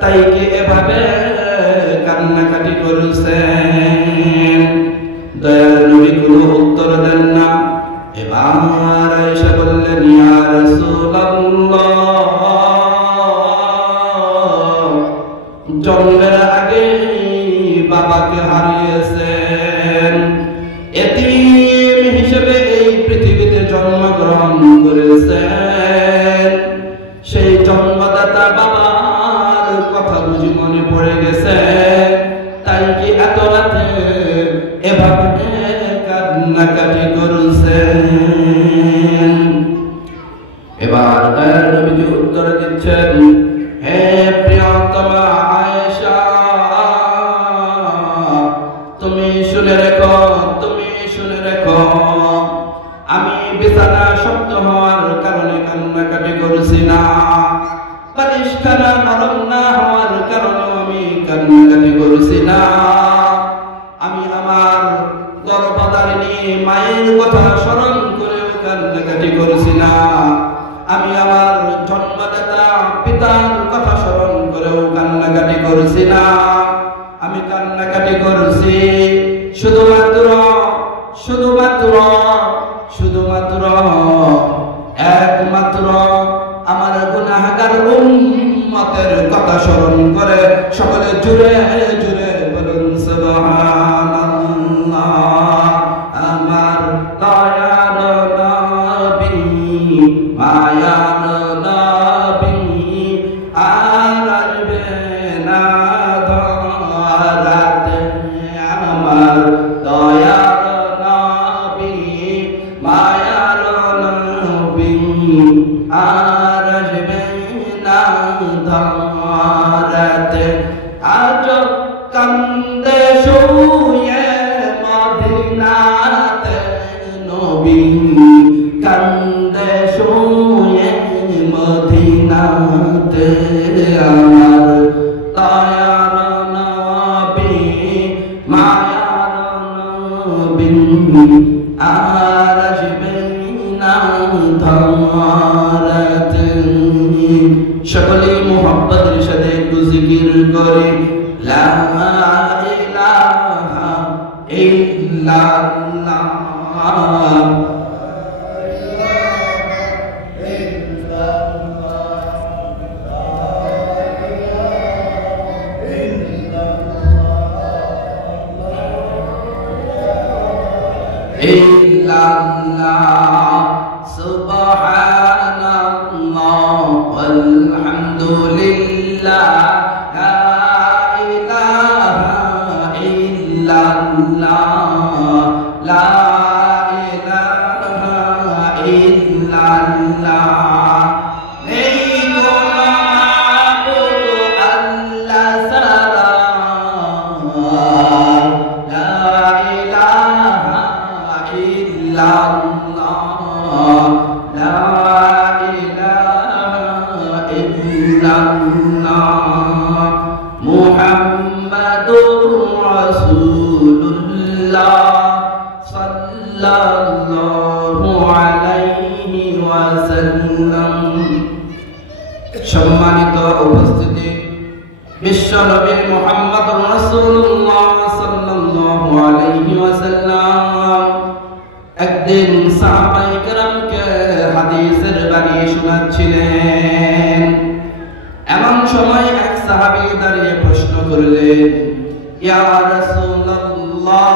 তাই কি এভাবে কান্নাকাটি করছেন? দয়ার নবী কোনো উত্তর দেন না। এবার আয়েশা বললেন, ইয়া রাসূলুল্লাহ, জন্মের আগে বাবাকে হারিয়েছেন। এতিম হিসেবে এই পৃথিবীতে জন্মগ্রহণ করেছেন। সেই জন্মদাতা বাবার কথা বুঝি মনে পড়ে গেছে, তাই কি এত রাতে এভাবে কান্নাকাটি করছেন? এবার দয়ার নবী উত্তর দিচ্ছেন, হে প্রিয়তমা আয়েশা, তুমি শুনে রেখো, তুমি শুনে রেখো, আমি বিছানা শক্ত হওয়ার কারণে কান্নাকাটি করছি না, বালিশখানা নরম না হওয়ার কারণে আমি কান্নাকাটি করছি না। আমি আমার গর্ভধারিণী মায়ের কথা স্মরণ করেও কান্নাকাটি করছি না। আমি আমার জন্মদাতা পিতার কথা স্মরণ করেও কান্নাকাটি করছি না। আমি কান্নাকাটি করছি শুধুমাত্র শুধুমাত্র শুধুমাত্র একমাত্র আমার গুনাহগার উম্মতের কথা স্মরণ করে। সকলে জুড়ে জুড়ে বলুন সুবহানাল্লাহ। আমার দয়ার নবী, মায়ার নবী, আর আসবে না ধরাতে। আমার দয়ার নবী, মায়ার নবী, আর আসবে না ধরাতে। আজ কান্দে শুয়ে মদিনাতে নবী, কান্দে শুয়ে মদিনাতে। আমার দয়ার নবী, মায়ার নবী, আর আসবে না ধরাতে। সকলেই মুহাব্বতের সাথে একটু জিকির করে লা ইলাহা ইল্লাল্লাহ। ইল্লাল্লাহ, সুবহানাল্লাহ, আলহামদুলিল্লাহ, লা ইলাহা ইল্লাল্লাহ, লা ইলাহা ইল্লাল্লাহ। নেই কোনো মাবুদ আল্লাহ ছাড়া, লা ইলাহা ইল্লাল্লাহ, লা ইলাহা ইল্লাল্লাহ। মুহাম্মাদুর রাসূলুল্লাহ সাল্লাল্লাহু আলাইহি ওয়াসাল্লাম। সম্মানিত উপস্থিতি, বিশ্ব নবী মুহাম্মদুর রাসূলুল্লাহ সাল্লাল্লাহু আলাইহি ওয়াসাল্লাম একদিন সাহাবায়ে কেরামকে হাদিসের বাণী শোনাচ্ছিলেন। এমন সময় এক সাহাবী দাঁড়িয়ে প্রশ্ন করলেন, ইয়া রাসূলুল্লাহ,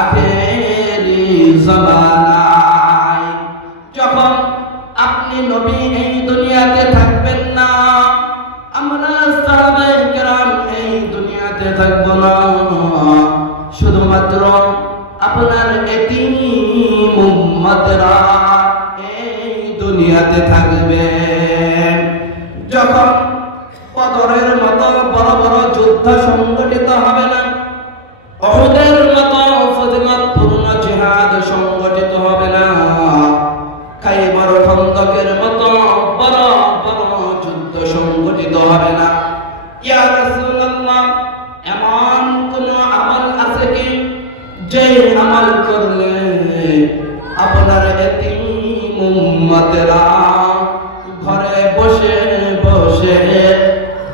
আখেরি জামানায় যখন আপনি নবী এই দুনিয়াতে থাকবেন না, আমরা সাহাবায়ে কেরাম এই দুনিয়াতে থাকব না, শুধুমাত্র আপনার এতিম উম্মতেরা এই দুনিয়াতে থাকবে। যখন বদরের মতো বড় বড় যুদ্ধ সংগঠিত হবে না, উহুদের মতো ফজিলতপূর্ণ জিহাদ সংগঠিত হবে না, খাইবার খন্দকের মতো বড় বড় যুদ্ধ সংগঠিত হবে না। ইয়া রাসূলুল্লাহ, এমন কোন আমল আছে কি যে আমল করলে আপনার এতিম উম্মতেরা ঘরে বসে বসে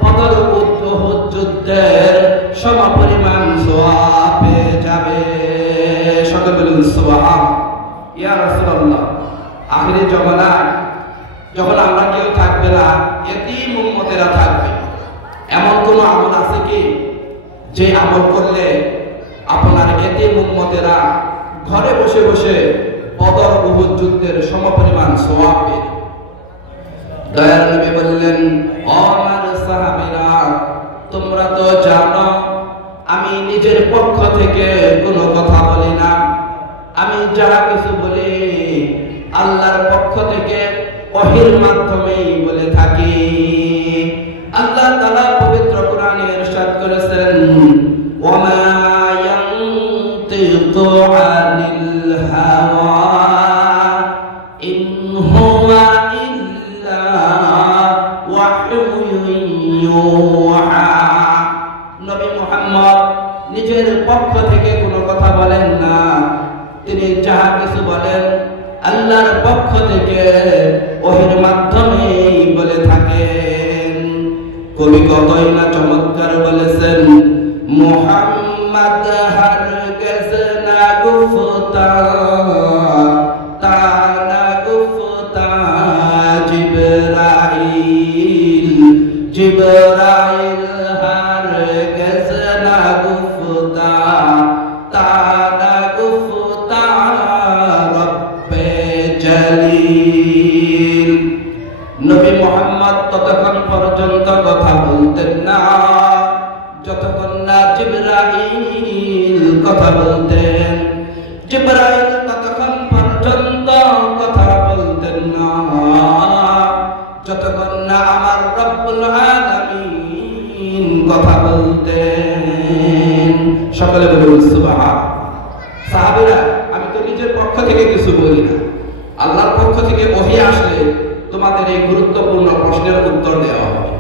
বদর উহুদ যুদ্ধের সমপরিমাণ সওয়াব পেয়ে যাবে? সকলে বলুন সুবহান। ইয়া রাসূলুল্লাহ, আখিরি জামানায় যখন আমরা কেউ থাকবে না, এতিম উম্মতেরা থাকবে, এমন কোন আমল আছে কি যে আমল করলে আপনার এতিম উম্মতেরা ঘরে বসে বসে বদর উহুদ যুদ্ধের সমপরিমাণ সওয়াব পেয়ে? দয়ার নবী বললেন, ও আমার সাহাবীরা, তোমরা তো জানো আমি নিজের পক্ষ থেকে কোনো কথা বলি না, আমি যারা কিছু বলি আল্লাহর পক্ষ থেকে ওহীর মাধ্যমেই বলে থাকি। আল্লাহ তাআলা পবিত্র কোরআনে ইরশাদ করেছেন, ওয়ামা ইয়ানতিকু আনিল হাওয়া ইন হুয়া ইল্লা ওয়াহয়ুন ইউহা। নবী মুহাম্মদ নিজের পক্ষ থেকে কোনো কথা বলেন না, তিনি যাহা কিছু বলেন আল্লাহর পক্ষ থেকে ওহীর মাধ্যমেই বলে থাকেন। কবি কতই না চমৎকার বলেছেন, মুহাম্মদ হারগিজ না গুফতার তা না গুফতার জিবরাইল, জিবরাইল হারগিজ না গুফতার তা না গুফতার রব্বে জলিল। নবী মুহাম্মদ ততক্ষণ পর্যন্ত কথা বলতেন না যতক্ষণ না জিবরাইল কথা বলতেন। জিবরাইল ততক্ষণ পর্যন্ত কথা বলতেন না যতক্ষণ না আমার রব্বুল আলামিন কথা বলতেন। সকলে বলুন সুবহান। সাহাবীরা, আমি তো নিজের পক্ষ থেকে কিছু বলি না, আল্লাহর পক্ষ থেকে ওহী আসলে তোমাদের এই গুরুত্বপূর্ণ প্রশ্নের উত্তর দেওয়া হবে।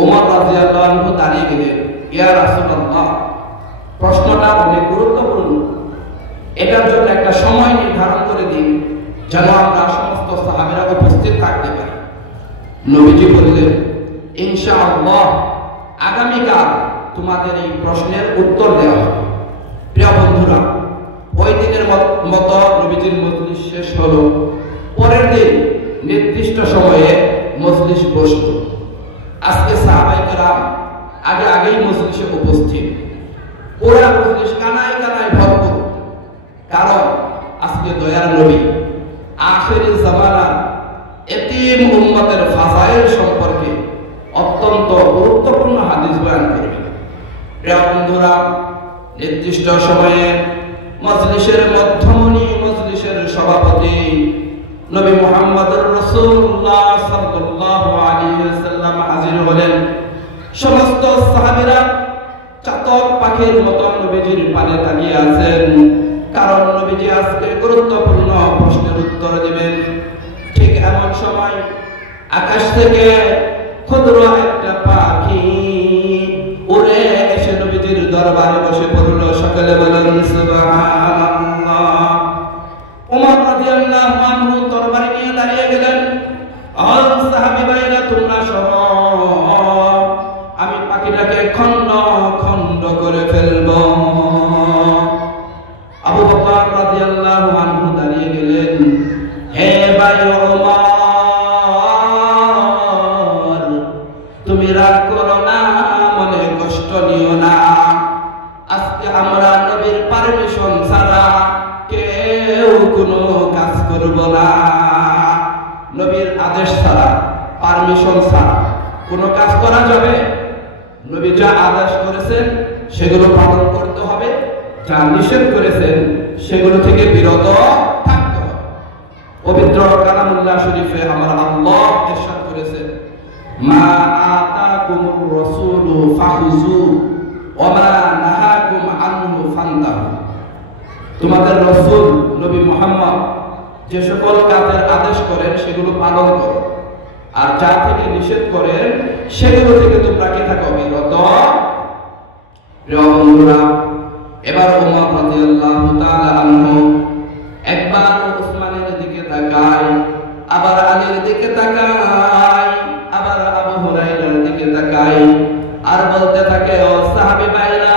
ওমর রাদিয়াল্লাহু আনহু দাঁড়িয়ে গেলেন, ইয়া রাসূলুল্লাহ, প্রশ্নটা অনেক গুরুত্বপূর্ণ, এটার জন্য একটা সময় নির্ধারণ করে দিন যেন আমরা সমস্ত সাহাবীরা উপস্থিত থাকতে পারি। নবীজি বললেন, ইনশাআল্লাহ আগামীকাল তোমাদের এই প্রশ্নের উত্তর দেওয়া হবে। প্রিয় বন্ধুরা, ওই দিনের মতো নবীজির মজলিস শেষ হলো। পরের দিন নির্দিষ্ট সময়ে মজলিস বসত। আজকে সাহাবায়ে কেরাম আগেই মজলিসে উপস্থিত। পুরা মজলিস কানায় কানায় ভরপুর, কারণ আজকে দয়ার নবী আখিরি জামানার এতিম উম্মতের ফাজাইল সম্পর্কে অত্যন্ত গুরুত্বপূর্ণ হাদিস বয়ান করবেন। প্রিয় বন্ধুরা, নির্দিষ্ট সময়ে মজলিসের মধ্যমণি, মজলিসের সভাপতি নবী মুহাম্মদুর রাসূলুল্লাহ সাল্লাল্লাহু আলাইহি ওয়াসাল্লাম হাজির হলেন। সমস্ত সাহাবীরা চাতক পাখির মতো নবীজির পানে তাকিয়ে আছেন, কারণ নবীজি আজকে গুরুত্বপূর্ণ প্রশ্নের উত্তর দিবেন। ঠিক এমন সময় আকাশ থেকে ক্ষুদ্র একটা পাখি উড়ে এসে নবীজির দরবারে বসে পড়ল। সকলে বলেন সুবহানাল্লাহ। ওমর রাদিয়াল্লাহু আনহু তরবারি নিয়ে দাঁড়িয়ে গেলেন। আল সাহাবী ভাইরা, তোমরা শোনো, আমি পাখিটাকে খণ্ড খণ্ড করে ফেলব। আবু বকর রাদিয়াল্লাহু আনহু দাঁড়িয়ে গেলেন, হে ভাই ওমর, তুমি রাগ করো না, মনে কষ্ট নিও না, আজকে আমরা নবীর পারমিশন ছাড়া কেউ কোনো কাজ করব না। নবীর আদেশ ছাড়া, পারমিশন ছাড়া কোনো কাজ করা যাবে? নবী যা আদেশ করেছেন সেগুলো পালন করতে হবে, যা নিষেধ করেছেন সেগুলো থেকে বিরত থাকতে হবে। মা আতাকুমুর রাসূলু ফাখুযু ওয়া মা নাহাকুম আনহু ফান্তাহু। তোমাদের রাসূল নবী মুহাম্মদ যে সকল কাজের আদেশ করেন সেগুলো পালন করো, আর যা থেকে নিষেধ করেন সেগুলো থেকে তোমরা কি থাকো? বিরত। প্রিয় বন্ধুরা, এবার ওমর রাদিয়াল্লাহু তাআলা আনহু একবার উসমানের দিকে তাকায়, আবার আলীর দিকে তাকায়, আবার আবু হুরায়রার দিকে তাকায়, আর বলতে থাকে, ও সাহাবী ভাইরা,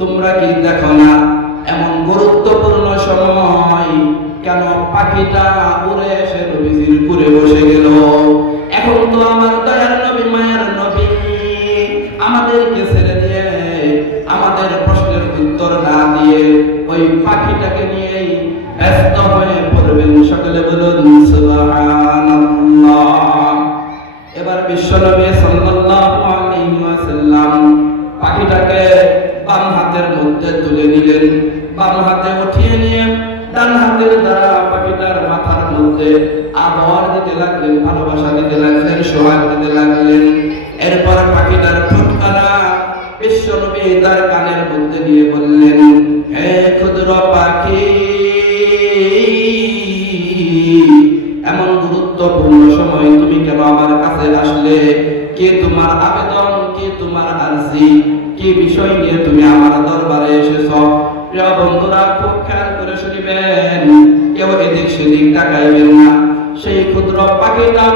তোমরা কি দেখো না এমন গুরুত্বপূর্ণ সময় কেন পাখিটা উড়ে এসে নবীজির কুরে বসে গেল? এখন তো আমার দয়ার নবী, মায়ের নবী আমাদেরকে ছেড়ে দিয়ে, আমাদের প্রশ্নের উত্তর না দিয়ে ওই পাখিটাকে নিয়েই ব্যস্ত হয়ে পড়বেন। সকলে বলুন সুবহানাল্লাহ। এবার বিশ্বনবী সাল্লাল্লাহু আলাইহি ওয়াসাল্লাম পাখিটাকে বাম হাতের মধ্যে তুলে নিলেন, বাম হাতে উঠিয়ে নিয়ে ডান হাতের দ্বারা পাখিটার মাথার মধ্যে আদর দিতে লাগলেন, ভালোবাসা দিতে লাগলেন, সোহাগ দিতে লাগলেন। এরপর পাখিটার ঠোঁটখানা বিশ্বনবী তার কানের মধ্যে দিয়ে বললেন, হে ক্ষুদ্র পাখি, এমন গুরুত্বপূর্ণ সময় তুমি কেন আমার কাছে আসলে? কে তোমার আবেদন, কে তোমার আরজি, কি বিষয় নিয়ে তুমি আমার দরবারে এসেছ? প্রিয় বন্ধুরা, খুব খেয়াল করে শুনবেন, কেউ এদিক সেদিক তাকাইবেন না। সেই ক্ষুদ্র পাখিটা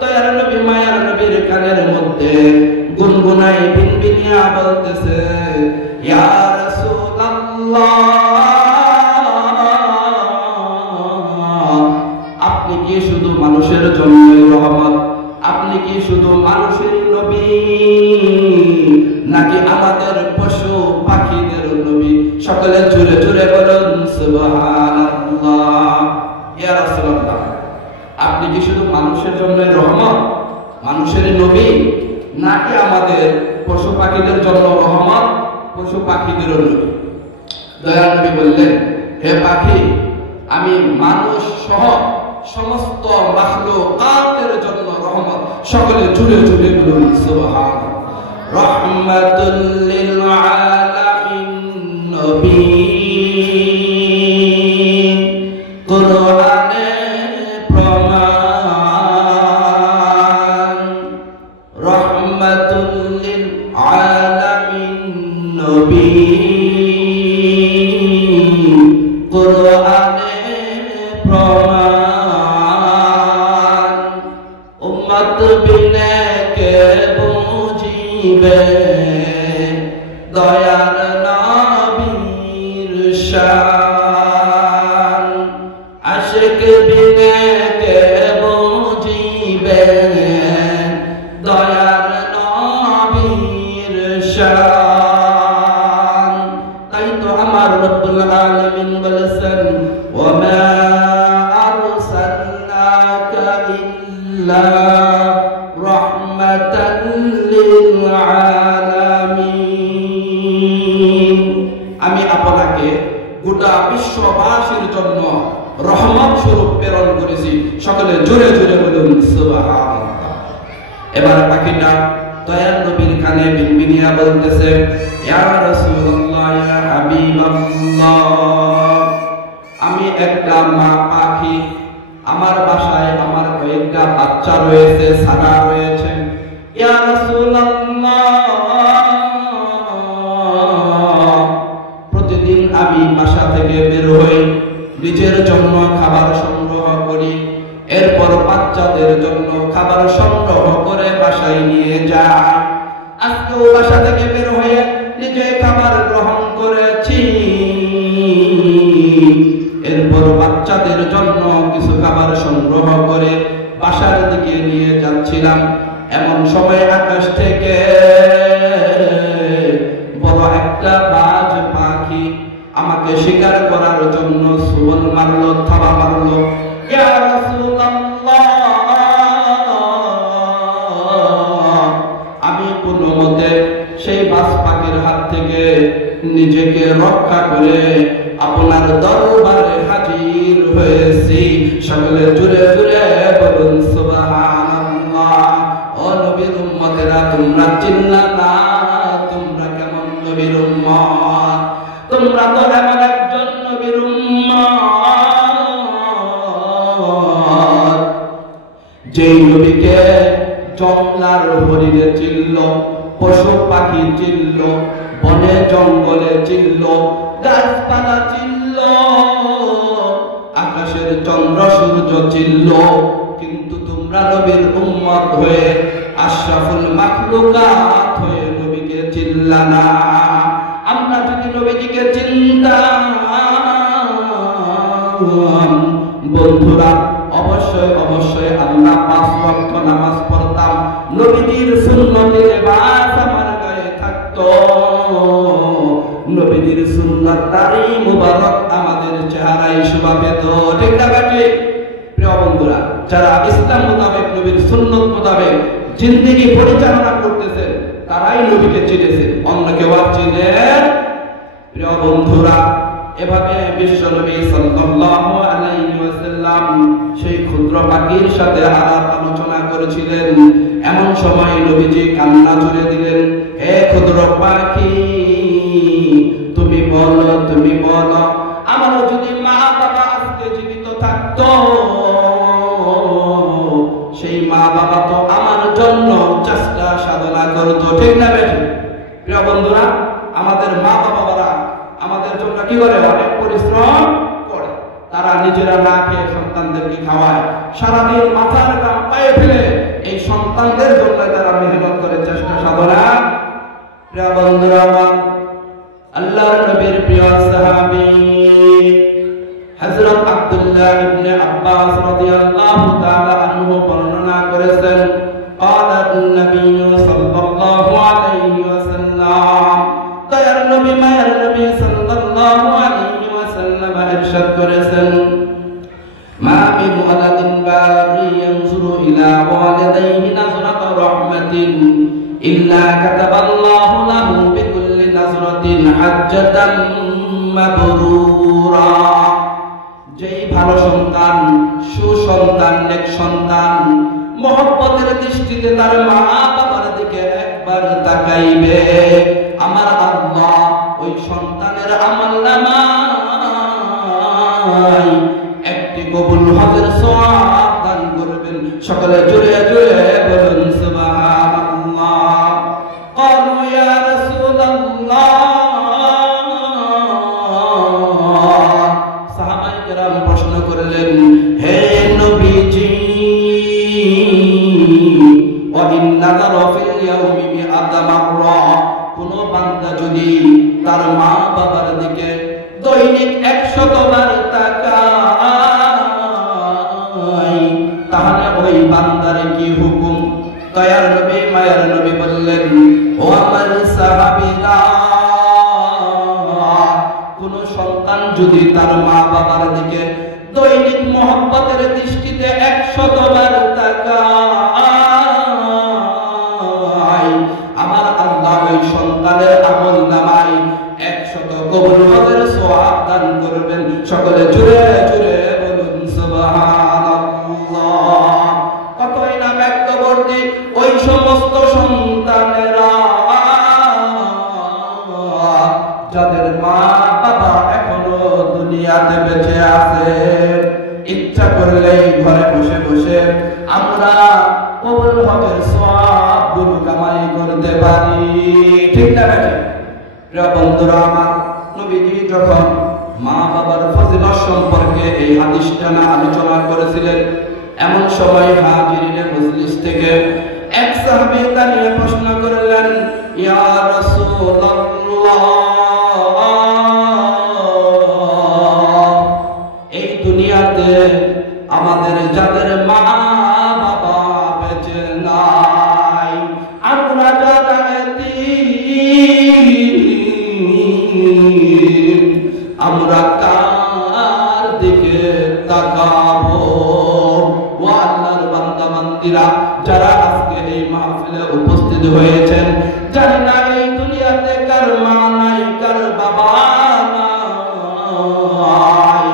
দয়ার নবী, মায়ার নবীর কানের মধ্যে গুনগুনায় বিনবিনিয়া বলতেছে, ইয়া রাসূলুল্লাহ, আপনি কি শুধু মানুষের জন্য রহমত? আপনি কি শুধু মানুষের নবী, নাকি আমাদের পশু পাখিদের নবী? সকলে জোরে জোরে বলুন সুবহানাল্লাহ। ইয়া রাসূলুল্লাহ, আপনি কি শুধু মানুষের জন্য রহমত, মানুষের নবী, নাকি আমাদের পশু পাখিদের জন্য রহমত, পশু পাখিদের নবী? দয়ার নবী বললেন, হে পাখি, আমি মানুষ সহ সমস্ত মাখলুকাতের জন্য রহমত। সকলে জুড়ে জুড়ে বলুন সুবহানাল্লাহ। রাহমাতুল লিল আলামিন নবী, কুরআনে প্রমাণ। রাহমাতুল লিল আলামিন নবী, কুরআনে প্রমাণ। উম্মত বিনে কে বুঝিবে দয়ার নবীর শান? আশিক বিনে কে বুঝিবে দয়ার নবীর শান? তাই তো আমার রব্বুল আলামিন বলেছেন, ওয়া মা আরসালনাকা ইল্লা রাহমাতাল লিল আলামিন। আমি আপনাকে গোটা বিশ্ববাসীর জন্য রহমত স্বরূপ প্রেরণ করেছি। সকলে জোরে জোরে বলুন সুবহানাল্লাহ। এবার পাখিটা দয়ার নবীর কানে বিনবিনিয়া বলতেছে, ইয়া রাসূলুল্লাহ, ইয়া হাবিবাল্লাহ, আমি একটা মা পাখি, আমার বাসায় আমার কয়েকটা বাচ্চা রয়েছে, ছানা রয়েছে। ইয়া রাসূলুল্লাহ, প্রতিদিন আমি বাসা থেকে বের হই, নিজের জন্য খাবার সংগ্রহ করি, এরপর বাচ্চাদের জন্য খাবার সংগ্রহ করে বাসায় নিয়ে যাই। আজকেও বাসা থেকে বের হয়ে নিজে খাবার গ্রহণ করেছি, এরপর বাচ্চাদের জন্য কিছু খাবার সংগ্রহ করে বাসার দিকে নিয়ে যাচ্ছিলাম। এমন সময় আকাশ থেকে বড় একটা বাজ পাখি আমাকে শিকার করার জন্য সুবল মারলো, থাবা মারলো। ইয়া রাসূলুল্লাহ, আমি কোনো মতে সেই বাজ পাখির হাত থেকে নিজেকে রক্ষা করে আপনার দরবারে হাজির হয়েছি। সকলে জুড়ে জুড়ে বলুন সুবহানাল্লাহ। তোমরা তো এমন একজন নবীর উম্মত যেই নবীকে জঙ্গলার হরিণে চিনল, পশু পাখি চিনল, বনে জঙ্গলে চিনল, গাছপালা চিনল, আকাশের চন্দ্র সূর্য চিনল, কিন্তু তোমরা নবীর উম্মত হয়ে আশরাফুল মাখলুকাত হয়ে নবীকে চিনলা না। আমরা যদি নবীজিকে চিনতাম বন্ধুরা, অবশ্যই অবশ্যই আমরা 5 ওয়াক্ত নামাজ পড়তাম, নবীজির সুন্নতে লেবাস আমার গায়ে থাকতো, নবীজির সুন্নাত দাড়ি মুবারক আমাদের চেহারায় শোভা পেত। ঠিক না বেটি? প্রিয় বন্ধুরা, যারা ইসলাম মোতাবেক নবীর সুন্নত মোতাবেক জিন্দেগি পরিচালনা করতেছে তারাই নবীকে চিনেছে, অন্য কেউ আর চিনেন। প্রিয় বন্ধুরা, এভাবে বিশ্ব নবী সাল্লাল্লাহু আলাইহি ওয়াসাল্লাম সেই ক্ষুদ্র পাখির সাথে আলাপ আলোচনা করেছিলেন। এমন সময় নবীজি কান্না জুড়ে দিলেন, হে ক্ষুদ্র পাখি, তুমি বলো, তুমি বলো, আমারও যদি মা বাবা আজকে জীবিত থাকতো, সেই মা বাবা তো আমার জন্য চেষ্টা সাধনা করতো। ঠিক না বেঠিক? প্রিয় বন্ধুরা, আমাদের মা বাবারা আমাদের জন্য কি করে? অনেক পরিশ্রম করে। তারা নিজেরা না খেয়ে সন্তানদেরকে খাওয়ায়, সারাদিন মাথার ঘাম পায়ে ফেলে এই সন্তানদের জন্য তারা মেহনত করে, চেষ্টা সাধনা। প্রিয় বন্ধুরা, আল্লাহর নবীর প্রিয় সাহাবী হযরত আব্দুল্লাহ ইবনে আব্বাস রাদিয়াল্লাহু তাআলা আনহু বর্ণনা করেছেন, قال النبي صلى الله عليه وسلم, দয়ার নবী মায়ের নবী সাল্লাল্লাহু আলাইহি ওয়াসাল্লাম ইরশাদ করেছেন, মা মিন ওয়ালাদিন বারি ইয়ানজুরু ইলা ওয়ালিদাইহি নাযরাতা রাহমাতিন ইল্লা কাতাবাল্লাহু লাহু বিকুল্লি নাযরাতিন হাজ্জাতান মাবরুরা। যেই ভালো সন্তান, সুসন্তান, নেক সন্তান মহব্বতের দৃষ্টিতে তার মা বাবার দিকে একবার তাকাইবে, আমার আল্লাহ ওই সন্তানের আমলনামায় একটি কবুল হজের সওয়াব দান করবেন। সকলে জোরে জোরে বলুন সুবহানাল্লাহ। ক্বালু ইয়া রাসূলুল্লাহ, সাহাবায়ে কেরাম প্রশ্ন করলেন, হে নবীজি, ওয়া ইন্নাযা ফিল ইয়াউমি মিআতা মাররা, কোন বান্দা যদি তার মা বাবার দিকে দৈনিক 100 বার তাকায়, তাহলে ওই বান্দার কি হুকুম? দয়ার নবী মায়ের নবী বললেন, ও আমার সাহাবীরা, কোন সন্তান যদি তার মা বাবার দিকে দৈনিক মহব্বতের দৃষ্টিতে 100 বার তাকায়, আমার আল্লাহ ওই সন্তানের আমলনামায় 100 কবুল হজের সওয়াব দান করবেন। সকলে জোরে জোরে বলুন সুবহানাল্লাহ। কতই না ব্যক্তবর্তী ওই সমস্ত সন্তানেরা যাদের মা বাবা এখনো দুনিয়াতে বেঁচে আছে, ইচ্ছা করলেই ঘরে বসে বসে আমরা কবুল হজের সওয়াব গুলো কামাই করতে পারি। ঠিক না বেঠিক? প্রিয় বন্ধুরা আমার, নবীজি যখন মা বাবার ফজিলত সম্পর্কে এই হাদিসটা আলোচনা করেছিলেন, এমন সময় হাজিরিনে মজলিস থেকে এক সাহাবী দাঁড়িয়ে প্রশ্ন করলেন, ইয়া রাসূলুল্লাহ, এই দুনিয়াতে আমাদের যাদের মা বাবা বেঁচে নাই, আমরা যারা এতিম, আমরা কার দিকে তাকাবো? ও আল্লাহর বান্দা বান্দীরা, যারা আজকে এই মাহফিলে উপস্থিত হয়েছেন, জানি না এই দুনিয়াতে কার মা নাই, কার বাবা নাই,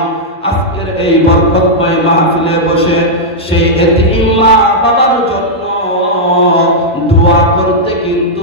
আজকের এই বরকতময় মাহফিলে বসে সেই এতিম মা বাবার জন্য দোয়া করতে কিন্তু